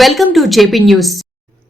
Welcome to JP news.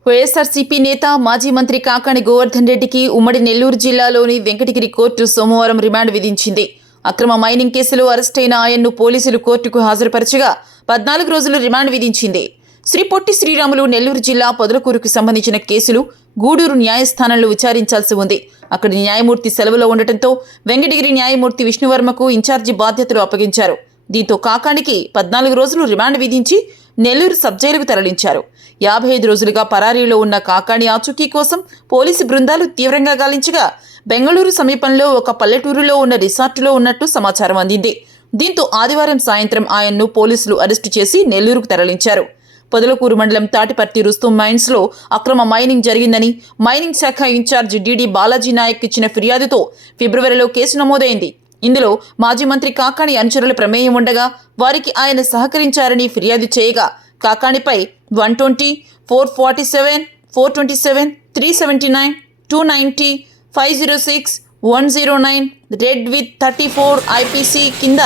YSRCP నేత మాజీ మంత్రి కాకాణి గోవర్ధన్ రెడ్డికి ఉమ్మడి నెల్లూరు జిల్లాలోని వెంకటగిరి కోర్టు సోమవారం రిమాండ్ విధించింది. అక్రమ మైనింగ్ కేసులో అరెస్టైన ఆయన్ను పోలీసులు కోర్టుకు హాజరుపరచగా పద్నాలుగు రోజులు రిమాండ్ విధించింది. శ్రీ పొట్టి శ్రీరాములు నెల్లూరు జిల్లా పొదలకూరుకు సంబంధించిన కేసులు గూడూరు న్యాయస్థానంలో విచారించాల్సి ఉంది. అక్కడి న్యాయమూర్తి సెలవులో ఉండటంతో వెంకటగిరి న్యాయమూర్తి విష్ణువర్మకు ఇన్ఛార్జి బాధ్యతలు అప్పగించారు. దీంతో కాకానికి పద్నాలుగు రోజులు రిమాండ్ విధించి నెల్లూరు సబ్ జైలుకు తరలించారు. యాభై ఐదు రోజులుగా పరారీలో ఉన్న కాకాణి ఆచూకీ కోసం పోలీసు బృందాలు తీవ్రంగా గాలించగా బెంగళూరు సమీపంలో ఒక పల్లెటూరులో ఉన్న రిసార్టులో ఉన్నట్టు సమాచారం అందింది. దీంతో ఆదివారం సాయంత్రం ఆయన్ను పోలీసులు అరెస్టు చేసి నెల్లూరుకు తరలించారు. పొదలకూరు మండలం తాటిపర్తి రుస్తుం మైన్స్లో అక్రమ మైనింగ్ జరిగిందని మైనింగ్ శాఖ ఇన్ఛార్జ్ డీడీ బాలాజీ నాయక్ ఇచ్చిన ఫిర్యాదుతో ఫిబ్రవరిలో కేసు నమోదైంది. ఇందులో మాజీ మంత్రి కాకాణి అనుచరుల ప్రమేయం ఉండగా వారికి ఆయన సహకరించారని ఫిర్యాదు చేయగా కాకాణిపై one twenty four forty seven four twenty seven three seventy nine two ninety five zero six one zero nine read with thirty four IPC కింద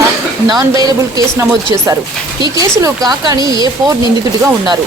నాన్ వైలబుల్ కేసు నమోదు చేశారు. ఈ కేసులో కాకాణి ఏ ఫోర్ నిందితుడిగా ఉన్నారు.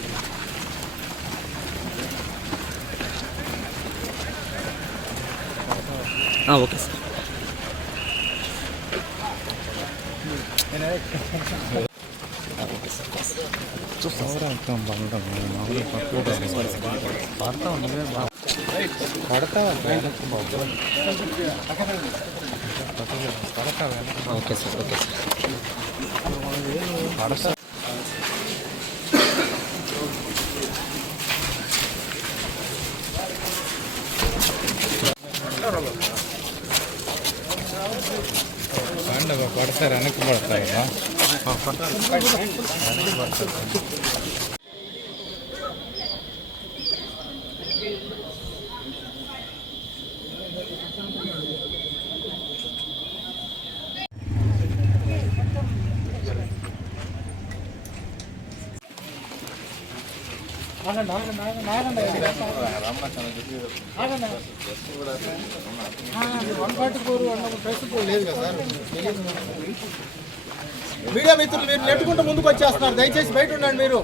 ఇడాపమ్మా ఓకే సార్ ఓకే సార్ ಕೊಡ್ತಾರೆ ನನಗೆ ಕೊಡ್ತಾರೆ సార్ పండుగ పడతారు వెనక్కి పడతారు కదా మీడియా మిత్రులు మీరు నెట్టుకుంటూ ముందుకు వచ్చేస్తున్నారు. దయచేసి బయట ఉండండి మీరు.